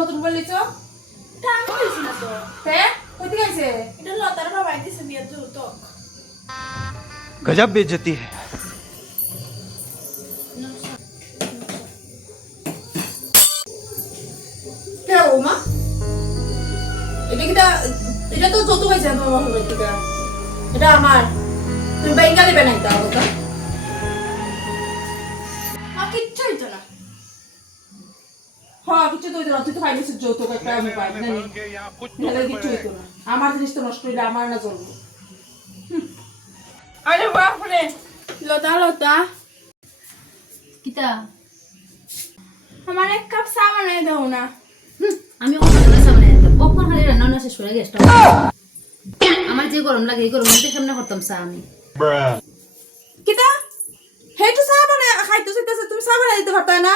নতুন মোবাইল লিছো এটা আমি বলছি না তো তে কইতে গেছে এটা লতার বাবা দিছে বিয়ের যৌতুক गजब बेइज्जती है কে ও মা এটা তো যৌতুক হয়েছে তোমার বাবার থেকে এটা আমার তুমি বাইঙ্গা দিবে না এটা কথা মা কিচ্ছু হইতো না হ্যাঁ কিছু তো হইতো না তুই তো পাইলিস যৌতুক একটা আমি পাই না নাহলে কিছু হইতো না আমার জিনিস তো নষ্ট হইলে আমার না চলবে আরে বাপরে লতা লতা কিতা আমার এক কাপ চা বানাই দাও না আমি ওখানে সামনে কখন খালি রান্না না শেষ করে গেছটা আমার যে গরম লাগে এই গরম মধ্যে সামনে করতাম চা আমি কিতা হেটু চা বানায় খাইতো চাইতেছে তুমি চা বানাই দিতে পারতা না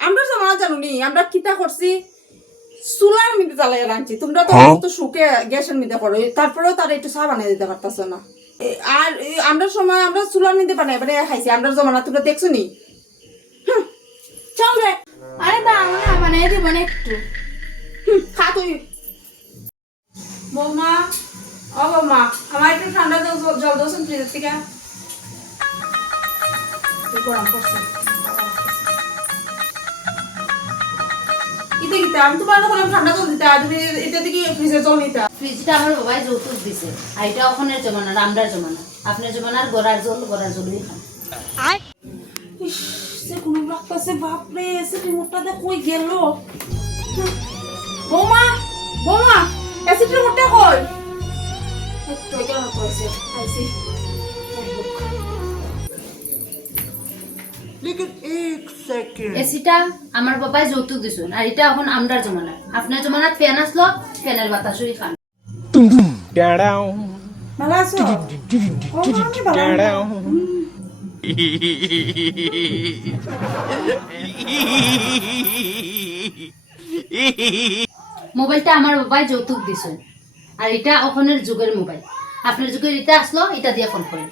আমরা জমা জানো নি আমরা কিতা করছি চুলার মধ্যে জ্বালাই রাঁধছি তোমরা তো শুকে গ্যাসের মধ্যে করো তারপরেও তারা একটু চা বানিয়ে দিতে পারতাছো না আর আমরা সময় আমরা চুলার মধ্যে বানাই খাইছি আমরা জমানা তোমরা দেখছো নি চল রে আরে দাও না বানাই দিব না একটু খা তুই বৌমা ও বৌমা আমার একটু ঠান্ডা জল দোসন ফ্রিজের থেকে গরম করছে ইতে গিতা আমি তোমার না বললাম ঠান্ডা জল দিতা তুমি এটা থেকে ফ্রিজে জল নিতা ফ্রিজটা আমার বাবাই যৌতুক দিছে আর এটা ওখানের জমানা আমরার জমানা আপনার জমানার গড়ার জলই খান ইস, সে কোন লাগতেছে বাপরে সে রিমোটটা কই গেল বৌমা বৌমা এসি রিমোটটা কই একটু কেন কইছে আইছি लेकिन एक सेकंड এসিটা আমার বাবাই যৌতুক দিছেন আর এটা এখন আমরার জমানা আপনার জমানাত ফ্যান আসলো ফ্যানের বাতাসই খান ভালো আছো ও মা, আমি ভালো আছি। মোবাইলটা আমার বাবাই যৌতুক দিছেন আর এটা ওখানের যুগের মোবাইল আপনার যুগের এটা আসলো এটা দিয়ে ফোন করেন